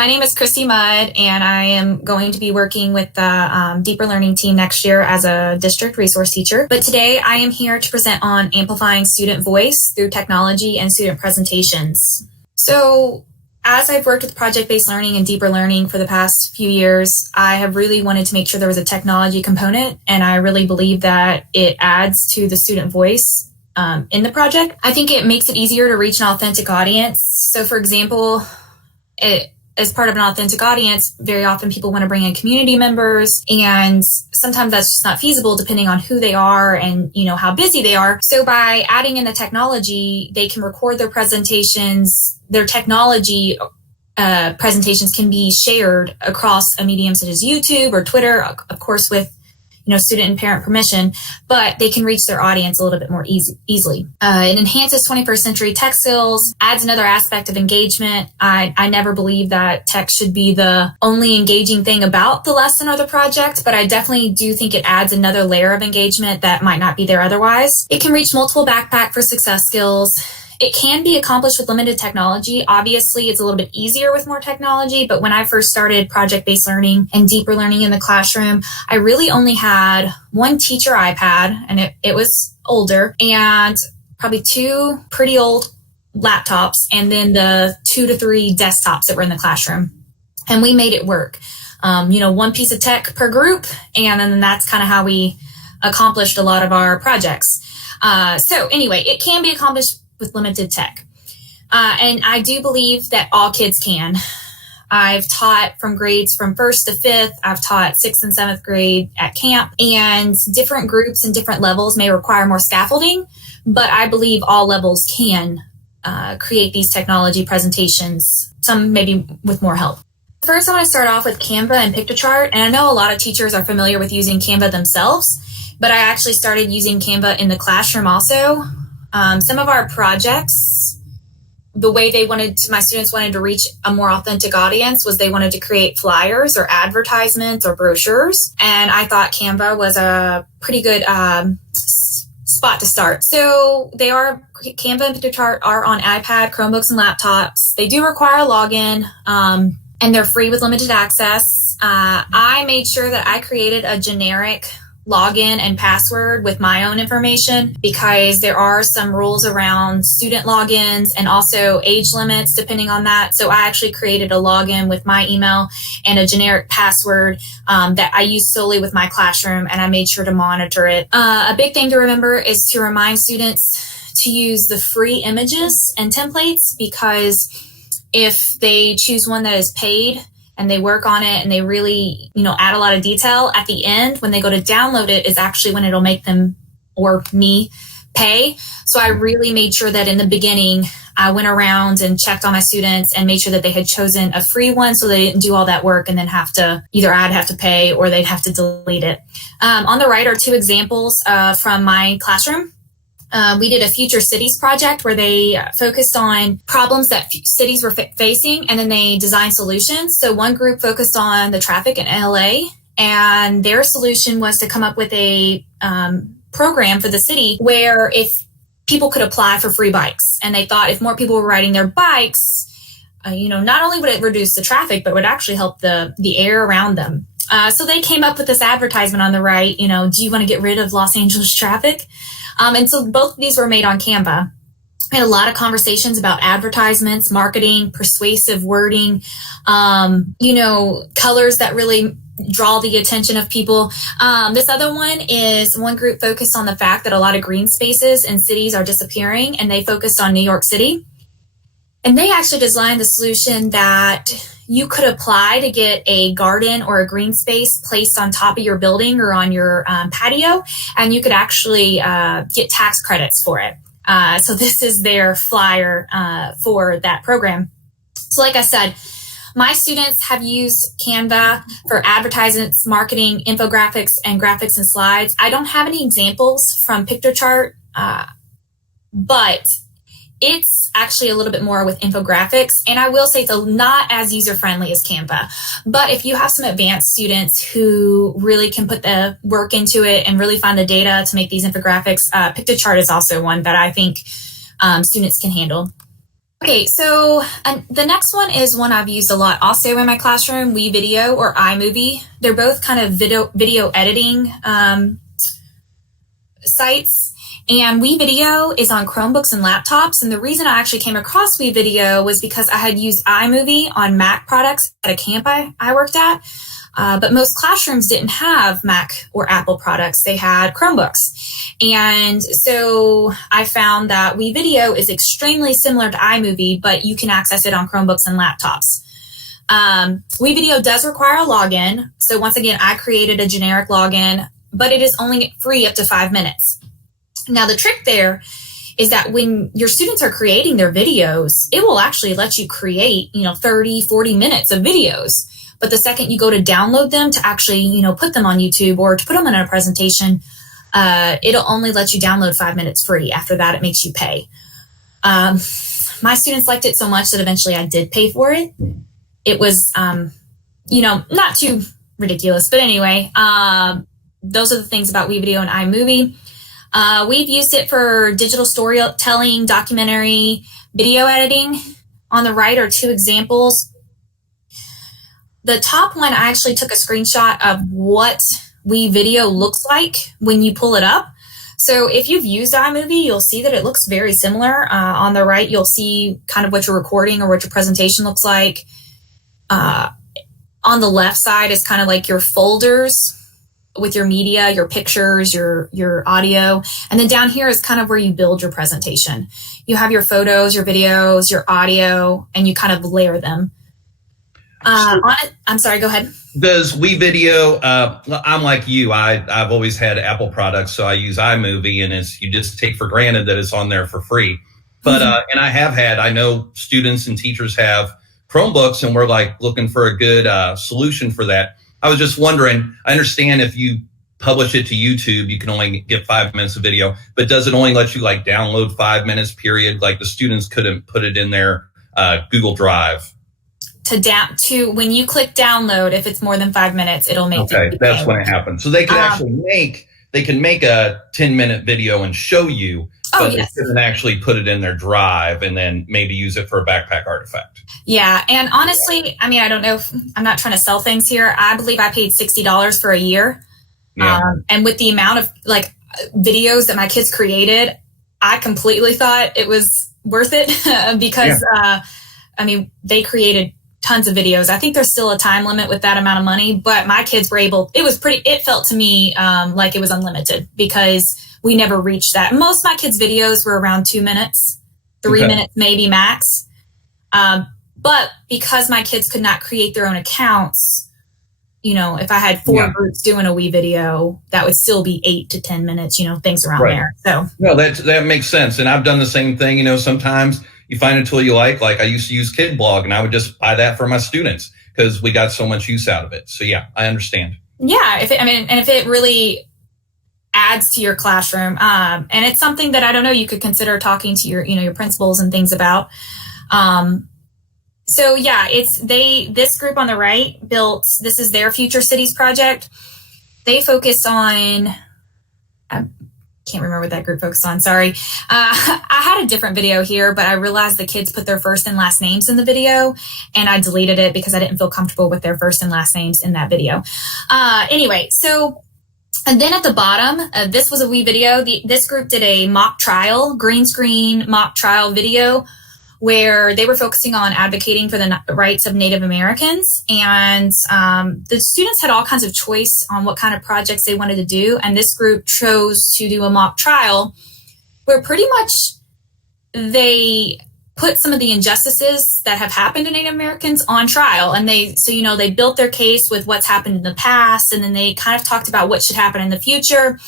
my name is Christy Mudd, and I am going to be working with the Deeper Learning team next year as a district resource teacher. But today I am here to present on amplifying student voice through technology and student presentations. So as I've worked with project-based learning and deeper learning for the past few years, I have really wanted to make sure there was a technology component, and I really believe that it adds to the student voice in the project. I think it makes it easier to reach an authentic audience. So for example, as part of an authentic audience, very often people want to bring in community members, and sometimes that's just not feasible depending on who they are and how busy they are. So by adding in the technology, they can record their presentations. Their technology presentations can be shared across a medium such as YouTube or Twitter, of course with student and parent permission, but they can reach their audience a little bit more easily. It enhances 21st century tech skills, adds another aspect of engagement. I never believe that tech should be the only engaging thing about the lesson or the project, but I definitely do think it adds another layer of engagement that might not be there otherwise. It can reach multiple backpack for success skills. It can be accomplished with limited technology. Obviously, it's a little bit easier with more technology, but when I first started project-based learning and deeper learning in the classroom, I really only had one teacher iPad, and it was older, and probably two pretty old laptops, and then the 2 to 3 desktops that were in the classroom. And we made it work. One piece of tech per group, and then that's kind of how we accomplished a lot of our projects. So anyway, it can be accomplished with limited tech. And I do believe that all kids can. I've taught from grades from 1st to 5th. I've taught 6th and 7th grade at camp, and different groups and different levels may require more scaffolding, but I believe all levels can create these technology presentations, some maybe with more help. First, I want to start off with Canva and Piktochart, and I know a lot of teachers are familiar with using Canva themselves, but I actually started using Canva in the classroom also. Some of our projects, the way my students wanted to reach a more authentic audience was they wanted to create flyers or advertisements or brochures. And I thought Canva was a pretty good spot to start. So Canva and Piktochart are on iPad, Chromebooks, and laptops. They do require a login, and they're free with limited access. I made sure that I created a generic login and password with my own information because there are some rules around student logins and also age limits depending on that. So I actually created a login with my email and a generic password that I use solely with my classroom, and I made sure to monitor it. A big thing to remember is to remind students to use the free images and templates, because if they choose one that is paid and they work on it and they really, add a lot of detail, at the end, when they go to download it, is actually when it'll make them or me pay. So I really made sure that in the beginning, I went around and checked on my students and made sure that they had chosen a free one so they didn't do all that work and then have to, either I'd have to pay or they'd have to delete it. On the right are 2 examples from my classroom. We did a future cities project where they focused on problems that cities were facing, and then they designed solutions. So one group focused on the traffic in LA, and their solution was to come up with a program for the city where if people could apply for free bikes. And they thought if more people were riding their bikes, not only would it reduce the traffic, but would actually help the air around them. So they came up with this advertisement on the right, do you want to get rid of Los Angeles traffic? And so both of these were made on Canva. I had a lot of conversations about advertisements, marketing, persuasive wording, colors that really draw the attention of people. This other one is one group focused on the fact that a lot of green spaces in cities are disappearing, and they focused on New York City. And they actually designed the solution that you could apply to get a garden or a green space placed on top of your building or on your patio, and you could actually get tax credits for it. So this is their flyer for that program. So like I said, my students have used Canva for advertisements, marketing, infographics, and graphics and slides. I don't have any examples from Piktochart, but it's actually a little bit more with infographics. And I will say it's not as user-friendly as Canva. But if you have some advanced students who really can put the work into it and really find the data to make these infographics, Piktochart is also one that I think students can handle. Okay, so the next one is one I've used a lot also in my classroom, WeVideo or iMovie. They're both kind of video editing sites. And WeVideo is on Chromebooks and laptops. And the reason I actually came across WeVideo was because I had used iMovie on Mac products at a camp I worked at. But most classrooms didn't have Mac or Apple products. They had Chromebooks. And so I found that WeVideo is extremely similar to iMovie, but you can access it on Chromebooks and laptops. WeVideo does require a login. So once again, I created a generic login, but it is only free up to 5 minutes. Now, the trick there is that when your students are creating their videos, it will actually let you create, 30, 40 minutes of videos. But the second you go to download them to actually, put them on YouTube or to put them in a presentation, it'll only let you download 5 minutes free. After that, it makes you pay. My students liked it so much that eventually I did pay for it. It was, not too ridiculous. But anyway, those are the things about WeVideo and iMovie. We've used it for digital storytelling, documentary, video editing. On the right are 2 examples. The top one, I actually took a screenshot of what WeVideo looks like when you pull it up. So if you've used iMovie, you'll see that it looks very similar. On the right, you'll see kind of what you're recording or what your presentation looks like. On the left side is kind of like your folders with your media, your pictures, your audio. And then down here is kind of where you build your presentation. You have your photos, your videos, your audio, and you kind of layer them. I'm sorry, go ahead. Does WeVideo, I'm like you, I've always had Apple products, so I use iMovie, and you just take for granted that it's on there for free. But, and I know students and teachers have Chromebooks, and we're like looking for a good solution for that. I was just wondering, I understand if you publish it to YouTube, you can only get 5 minutes of video, but does it only let you like download 5 minutes period? Like the students couldn't put it in their Google Drive. To when you click download, if it's more than 5 minutes, it'll make okay, that's when it happens. So they can actually make a 10-minute video and show you, but they couldn't actually put it in their drive and then maybe use it for a backpack artifact. Yeah, and honestly, I mean, I don't know if I'm not trying to sell things here. I believe I paid $60 for a year. Yeah. And with the amount of like videos that my kids created, I completely thought it was worth it because they created tons of videos. I think there's still a time limit with that amount of money, but my kids were it felt to me like it was unlimited because we never reached that. Most of my kids' videos were around 2 minutes, 3 minutes, maybe max. But because my kids could not create their own accounts, if I had 4 groups doing a WeVideo, that would still be 8 to 10 minutes, things around there. So no, that makes sense. And I've done the same thing. Sometimes you find a tool you like I used to use KidBlog, and I would just buy that for my students because we got so much use out of it. So yeah, I understand. Yeah, if it really adds to your classroom, and it's something that I don't know, you could consider talking to your principals and things about. So yeah, this group on the right this is their Future Cities project. They focus on, I can't remember what that group focused on, sorry. I had a different video here, but I realized the kids put their first and last names in the video, and I deleted it because I didn't feel comfortable with their first and last names in that video. Anyway, and then at the bottom, this was a WeVideo. This group did a green screen mock trial video where they were focusing on advocating for the rights of Native Americans. And the students had all kinds of choice on what kind of projects they wanted to do. And this group chose to do a mock trial where pretty much they put some of the injustices that have happened to Native Americans on trial. And they built their case with what's happened in the past. And then they kind of talked about what should happen in the future.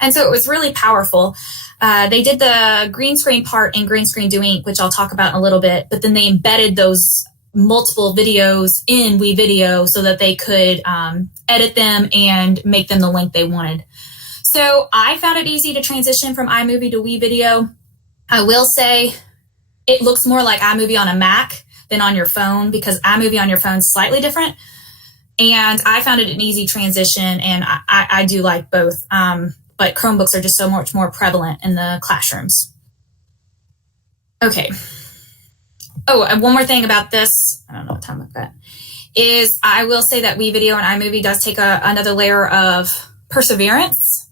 And so it was really powerful. They did the green screen part in Green Screen Do Ink, which I'll talk about in a little bit, but then they embedded those multiple videos in WeVideo so that they could edit them and make them the length they wanted. So I found it easy to transition from iMovie to WeVideo. I will say it looks more like iMovie on a Mac than on your phone because iMovie on your phone is slightly different. And I found it an easy transition, and I do like both. But Chromebooks are just so much more prevalent in the classrooms. Okay. Oh, and one more thing about this. I don't know what time I've got. Is I will say that WeVideo and iMovie does take another layer of perseverance.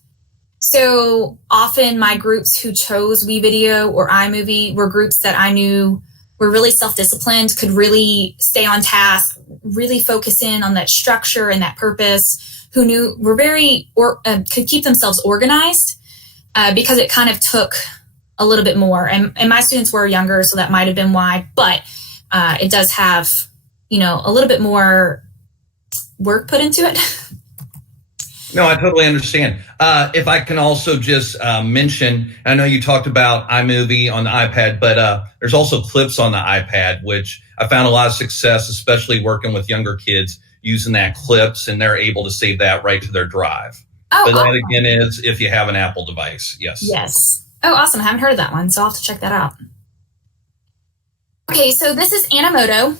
So often my groups who chose WeVideo or iMovie were groups that I knew were really self-disciplined, could really stay on task, really focus in on that structure and that purpose, who knew were could keep themselves organized because it kind of took a little bit more. And my students were younger, so that might have been why, but it does have, a little bit more work put into it. No, I totally understand. If I can also just mention, I know you talked about iMovie on the iPad, but there's also clips on the iPad, which I found a lot of success, especially working with younger kids using that clips, and they're able to save that right to their drive. Oh, but awesome. that again is if you have an Apple device. Yes. Yes. Oh, awesome. I haven't heard of that one, so I'll have to check that out. Okay, so this is Animoto.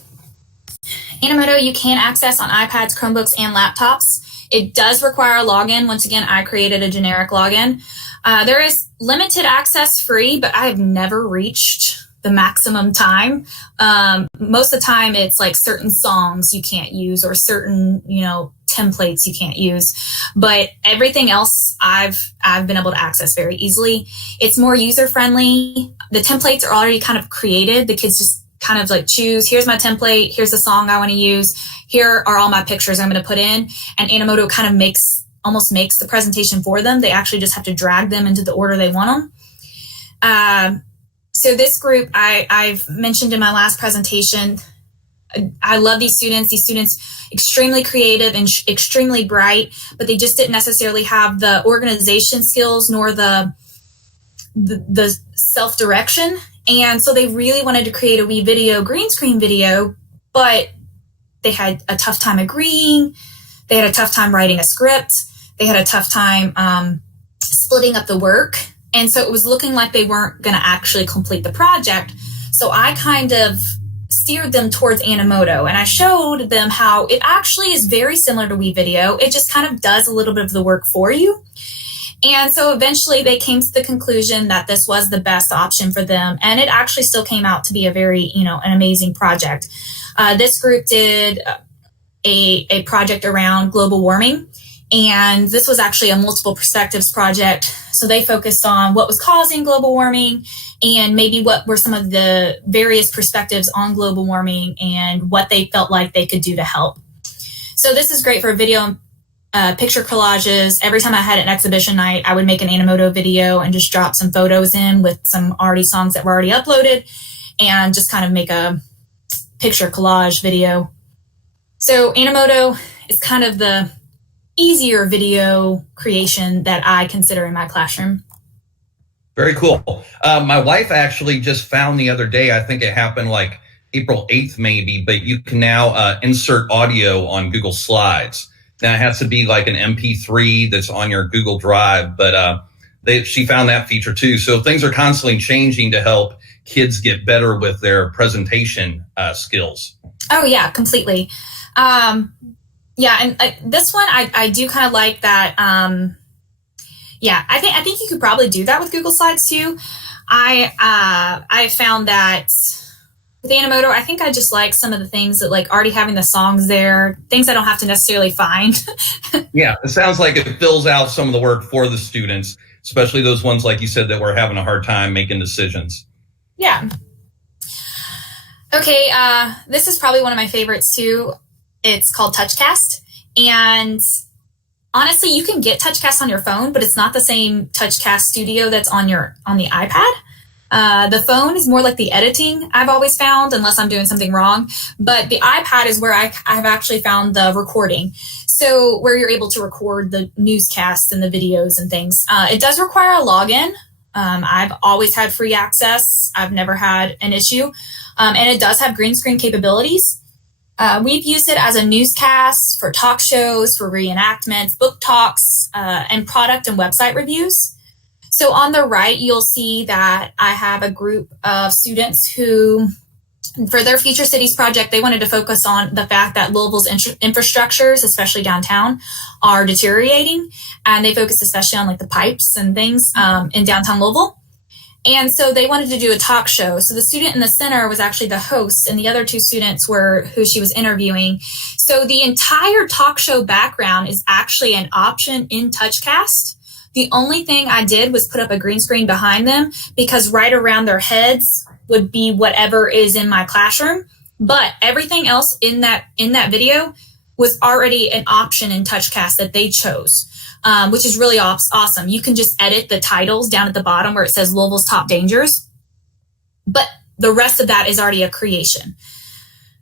Animoto you can access on iPads, Chromebooks, and laptops. It does require a login. Once again, I created a generic login. There is limited access free, but I have never reached the maximum time. Most of the time it's like certain songs you can't use or certain, templates you can't use, but everything else I've been able to access very easily. It's more user friendly. The templates are already kind of created. The kids just kind of like choose, here's my template, here's the song I want to use, here are all my pictures I'm going to put in, and Animoto kind of almost makes the presentation for them. They actually just have to drag them into the order they want them. So this group, I've mentioned in my last presentation, I love these students. These students, extremely creative and extremely bright, but they just didn't necessarily have the organization skills nor the self-direction. And so they really wanted to create a WeVideo green screen video, but they had a tough time agreeing. They had a tough time writing a script. They had a tough time splitting up the work. And so it was looking like they weren't going to actually complete the project. So I kind of steered them towards Animoto, and I showed them how it actually is very similar to WeVideo. It just kind of does a little bit of the work for you. And so eventually they came to the conclusion that this was the best option for them. And it actually still came out to be a very, an amazing project. This group did a project around global warming. And this was actually a multiple perspectives project. So they focused on what was causing global warming and maybe what were some of the various perspectives on global warming and what they felt like they could do to help. So this is great for video and picture collages. Every time I had an exhibition night, I would make an Animoto video and just drop some photos in with some songs that were already uploaded and just kind of make a picture collage video. So Animoto is kind of the easier video creation that I consider in my classroom. Very cool. My wife actually just found the other day, I think it happened like April 8th maybe, but you can now insert audio on Google Slides. Now it has to be like an MP3 that's on your Google Drive, but she found that feature too. So things are constantly changing to help kids get better with their presentation skills. Oh yeah, completely. Yeah, and this one I do kind of like that. I think you could probably do that with Google Slides too. I found that with Animoto, I think I just like some of the things that like already having the songs there, things I don't have to necessarily find. Yeah, it sounds like it fills out some of the work for the students, especially those ones like you said that were having a hard time making decisions. Yeah. Okay, this is probably one of my favorites too. It's called Touchcast, and honestly, you can get Touchcast on your phone, but it's not the same Touchcast Studio that's on the iPad. The phone is more like the editing I've always found, unless I'm doing something wrong. But the iPad is where I've actually found the recording. So where you're able to record the newscasts and the videos and things. It does require a login. I've always had free access. I've never had an issue. And it does have green screen capabilities. We've used it as a newscast for talk shows, for reenactments, book talks, and product and website reviews. So on the right, you'll see that I have a group of students who, for their Future Cities project, they wanted to focus on the fact that Louisville's infrastructures, especially downtown, are deteriorating. And they focused especially on like the pipes and things in downtown Louisville. And so they wanted to do a talk show. So the student in the center was actually the host, and the other two students were who she was interviewing. So the entire talk show background is actually an option in Touchcast. The only thing I did was put up a green screen behind them, because right around their heads would be whatever is in my classroom. But everything else in that video was already an option in Touchcast that they chose, which is really awesome. You can just edit the titles down at the bottom where it says Louisville's Top Dangers, but the rest of that is already a creation.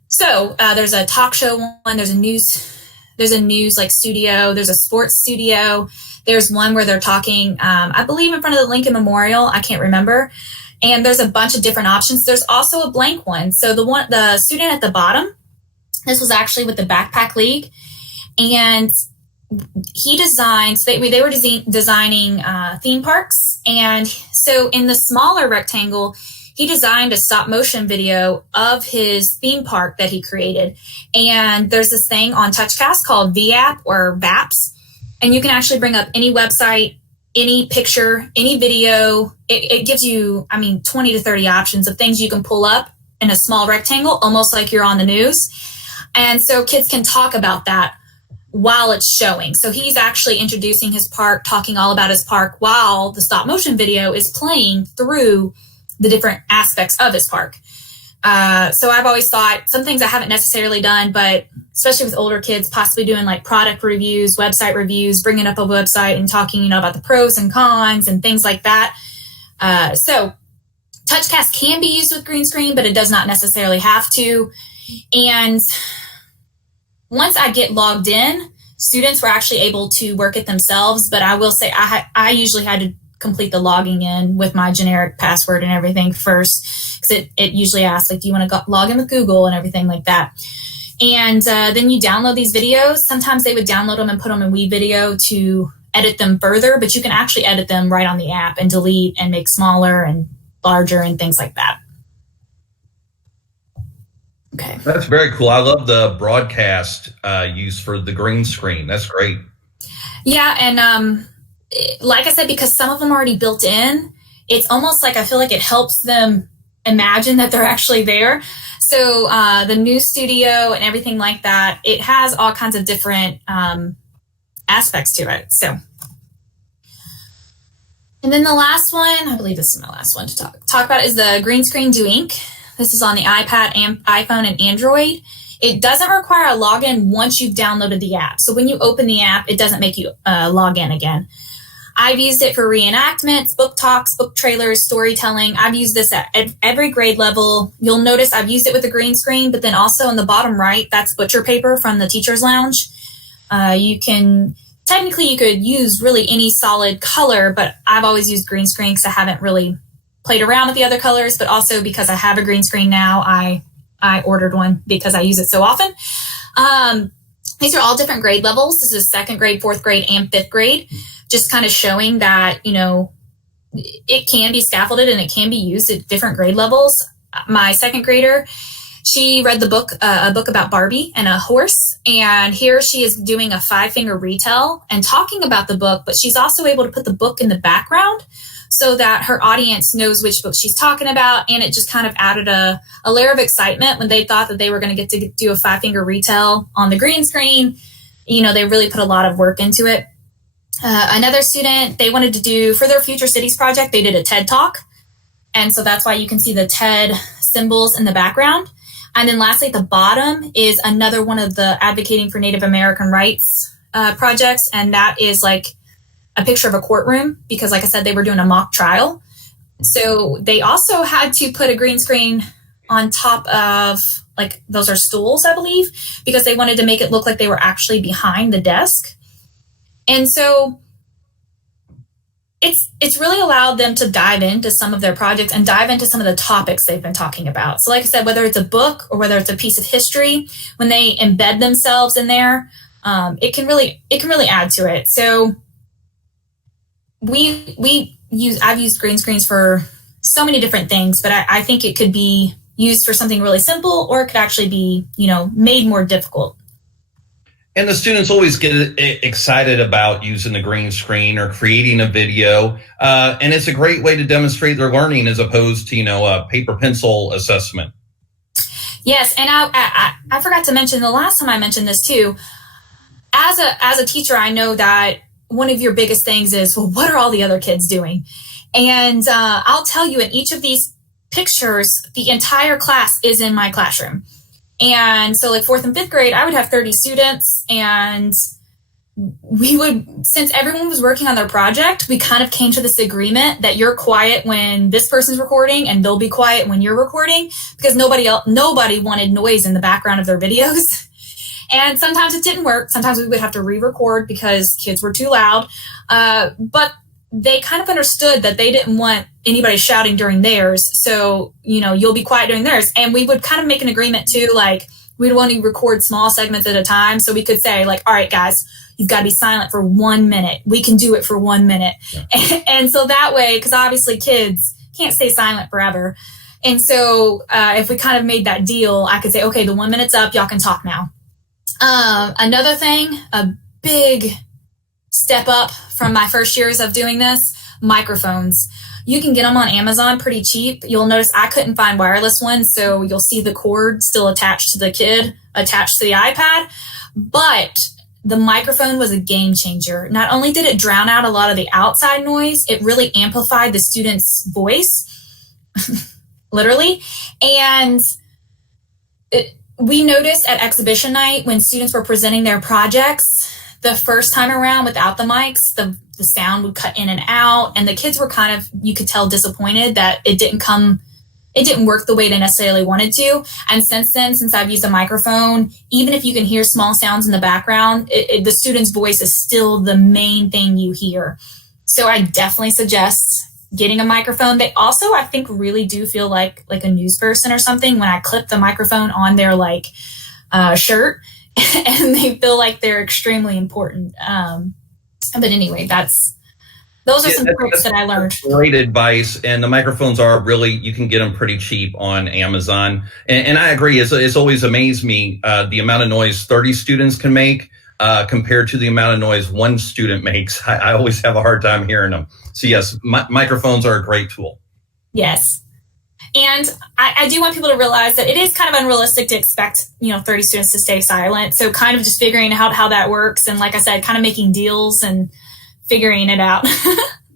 So there's a talk show one, there's a news like studio, there's a sports studio, there's one where they're talking, I believe in front of the Lincoln Memorial, I can't remember. And there's a bunch of different options. There's also a blank one. So the student at the bottom, this was actually with the Backpack League, and he designed, they were designing theme parks. And so in the smaller rectangle, he designed a stop motion video of his theme park that he created. And there's this thing on Touchcast called VApp or VAPS. And you can actually bring up any website, any picture, any video. It gives you, 20 to 30 options of things you can pull up in a small rectangle, almost like you're on the news. And so kids can talk about that while it's showing. So he's actually introducing his park, talking all about his park while the stop motion video is playing through the different aspects of his park. So I've always thought some things I haven't necessarily done, but especially with older kids, possibly doing like product reviews, website reviews, bringing up a website and talking, about the pros and cons and things like that. So Touchcast can be used with green screen, but it does not necessarily have to. And once I get logged in, students were actually able to work it themselves. But I will say I usually had to complete the logging in with my generic password and everything first, because it usually asks, like, do you want to log in with Google and everything like that. And then you download these videos. Sometimes they would download them and put them in WeVideo to edit them further, but you can actually edit them right on the app and delete and make smaller and larger and things like that. Okay. That's very cool. I love the broadcast use for the green screen. That's great. Yeah. And like I said, because some of them are already built in, it's almost like I feel like it helps them imagine that they're actually there. So the news studio and everything like that, it has all kinds of different aspects to it. So, and then the last one, I believe this is my last one to talk about, is the green screen Do Ink. This is on the iPad, iPhone, and Android. It doesn't require a login once you've downloaded the app. So when you open the app, it doesn't make you log in again. I've used it for reenactments, book talks, book trailers, storytelling. I've used this at every grade level. You'll notice I've used it with a green screen, but then also in the bottom right, that's butcher paper from the teacher's lounge. You could use really any solid color, but I've always used green screen because I haven't really played around with the other colors, but also because I have a green screen now, I ordered one because I use it so often. These are all different grade levels. This is 2nd grade, 4th grade, and 5th grade, just kind of showing that, it can be scaffolded and it can be used at different grade levels. My 2nd grader, she read a book about Barbie and a horse. And here she is doing a 5-finger retell and talking about the book, but she's also able to put the book in the background so that her audience knows which book she's talking about. And it just kind of added a layer of excitement when they thought that they were going to get to do a 5-finger retell on the green screen. They really put a lot of work into it. Another student, they wanted to do, for their Future Cities project, they did a TED Talk. And so that's why you can see the TED symbols in the background. And then lastly, at the bottom is another one of the Advocating for Native American Rights projects. And that is like a picture of a courtroom because, like I said, they were doing a mock trial. So they also had to put a green screen on top of, like, those are stools, I believe, because they wanted to make it look like they were actually behind the desk. And so it's really allowed them to dive into some of their projects and dive into some of the topics they've been talking about. So like I said, whether it's a book or whether it's a piece of history, when they embed themselves in there, it can really add to it. So I've used green screens for so many different things, but I think it could be used for something really simple, or it could actually be, made more difficult. And the students always get excited about using the green screen or creating a video. And it's a great way to demonstrate their learning as opposed to, a paper pencil assessment. Yes, and I forgot to mention the last time I mentioned this too. As a teacher, I know that one of your biggest things is, well, what are all the other kids doing? And I'll tell you, in each of these pictures, the entire class is in my classroom. And so like 4th and 5th grade, I would have 30 students, and we would, since everyone was working on their project, we kind of came to this agreement that you're quiet when this person's recording and they'll be quiet when you're recording, because nobody wanted noise in the background of their videos. And sometimes it didn't work. Sometimes we would have to re-record because kids were too loud. But they kind of understood that they didn't want anybody shouting during theirs. So, you'll be quiet during theirs. And we would kind of make an agreement too, like we'd want to record small segments at a time. So we could say like, all right, guys, you've got to be silent for 1 minute. We can do it for 1 minute. Yeah. And so that way, because obviously kids can't stay silent forever. And so if we kind of made that deal, I could say, okay, the 1 minute's up. Y'all can talk now. Another thing, a big step up from my first years of doing this, microphones. You can get them on Amazon pretty cheap. You'll notice I couldn't find wireless ones, so you'll see the cord still attached to the kid, attached to the iPad. But the microphone was a game changer. Not only did it drown out a lot of the outside noise, it really amplified the student's voice, literally. And we noticed at exhibition night when students were presenting their projects, the first time around without the mics, the sound would cut in and out, and the kids were kind of, you could tell, disappointed that it didn't work the way they necessarily wanted to. And since then, since I've used a microphone, even if you can hear small sounds in the background, the student's voice is still the main thing you hear. So I definitely suggest getting a microphone. They also, I think, really do feel like a news person or something when I clip the microphone on their shirt. And they feel like they're extremely important. But anyway, those are some tricks that I learned. Great advice. And the microphones are really, you can get them pretty cheap on Amazon. And I agree. It's always amazed me the amount of noise 30 students can make compared to the amount of noise one student makes. I always have a hard time hearing them. So yes, microphones are a great tool. Yes. And I do want people to realize that it is kind of unrealistic to expect, 30 students to stay silent. So kind of just figuring out how that works. And like I said, kind of making deals and figuring it out.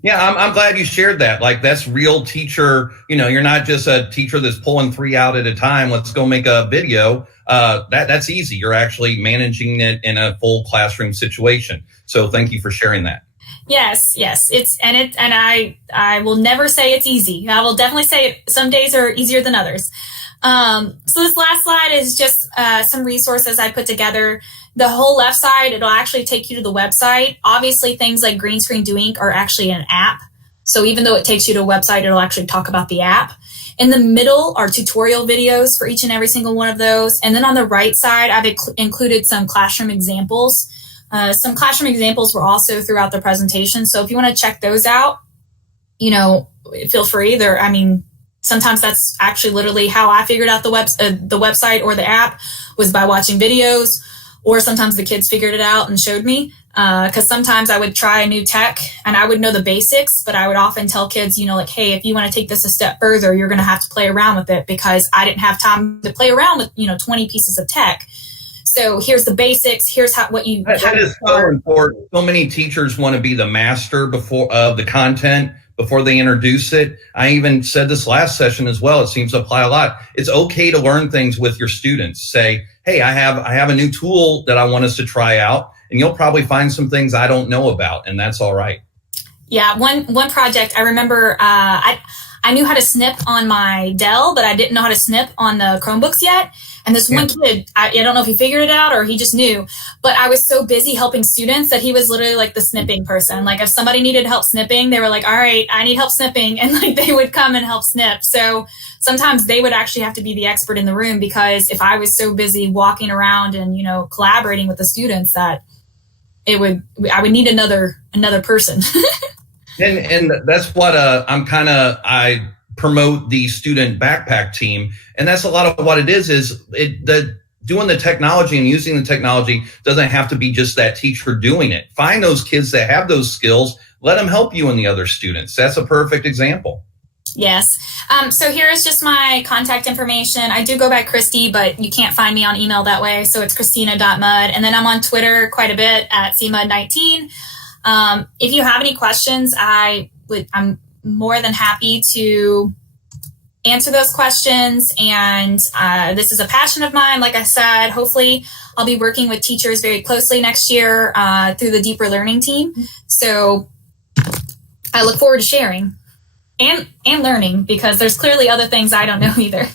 Yeah, I'm glad you shared that. Like, that's real teacher. You're not just a teacher that's pulling 3 out at a time. Let's go make a video. That's easy. You're actually managing it in a full classroom situation. So thank you for sharing that. Yes. And I will never say it's easy. I will definitely say some days are easier than others. So this last slide is just some resources I put together. The whole left side, it'll actually take you to the website. Obviously, things like Green Screen Do Ink are actually an app. So even though it takes you to a website, it'll actually talk about the app. In the middle are tutorial videos for each and every single one of those. And then on the right side, I've included some classroom examples. Some classroom examples were also throughout the presentation. So if you want to check those out, feel free. Sometimes that's actually literally how I figured out the website or the app was by watching videos, or sometimes the kids figured it out and showed me. Because sometimes I would try a new tech and I would know the basics, but I would often tell kids, hey, if you want to take this a step further, you're going to have to play around with it, because I didn't have time to play around with, 20 pieces of tech. So here's the basics. Here's what you. That is so important. So many teachers want to be the master of the content before they introduce it. I even said this last session as well. It seems to apply a lot. It's okay to learn things with your students. Say, hey, I have a new tool that I want us to try out, and you'll probably find some things I don't know about, and that's all right. Yeah, one project I remember. I knew how to snip on my Dell, but I didn't know how to snip on the Chromebooks yet. And this one kid, I don't know if he figured it out or he just knew, but I was so busy helping students that he was literally like the snipping person. Like if somebody needed help snipping, they were like, all right, I need help snipping. And like they would come and help snip. So sometimes they would actually have to be the expert in the room, because if I was so busy walking around and, collaborating with the students, that I would need another person. And that's what I promote the student backpack team. And that's a lot of what it is the doing the technology and using the technology doesn't have to be just that teacher doing it. Find those kids that have those skills. Let them help you and the other students. That's a perfect example. Yes. So here's just my contact information. I do go by Christy, but you can't find me on email that way. So it's Christina.Mudd. And then I'm on Twitter quite a bit at cmudd19. If you have any questions, I'm more than happy to answer those questions. And this is a passion of mine. Like I said, hopefully I'll be working with teachers very closely next year through the Deeper Learning team. So I look forward to sharing and learning, because there's clearly other things I don't know either.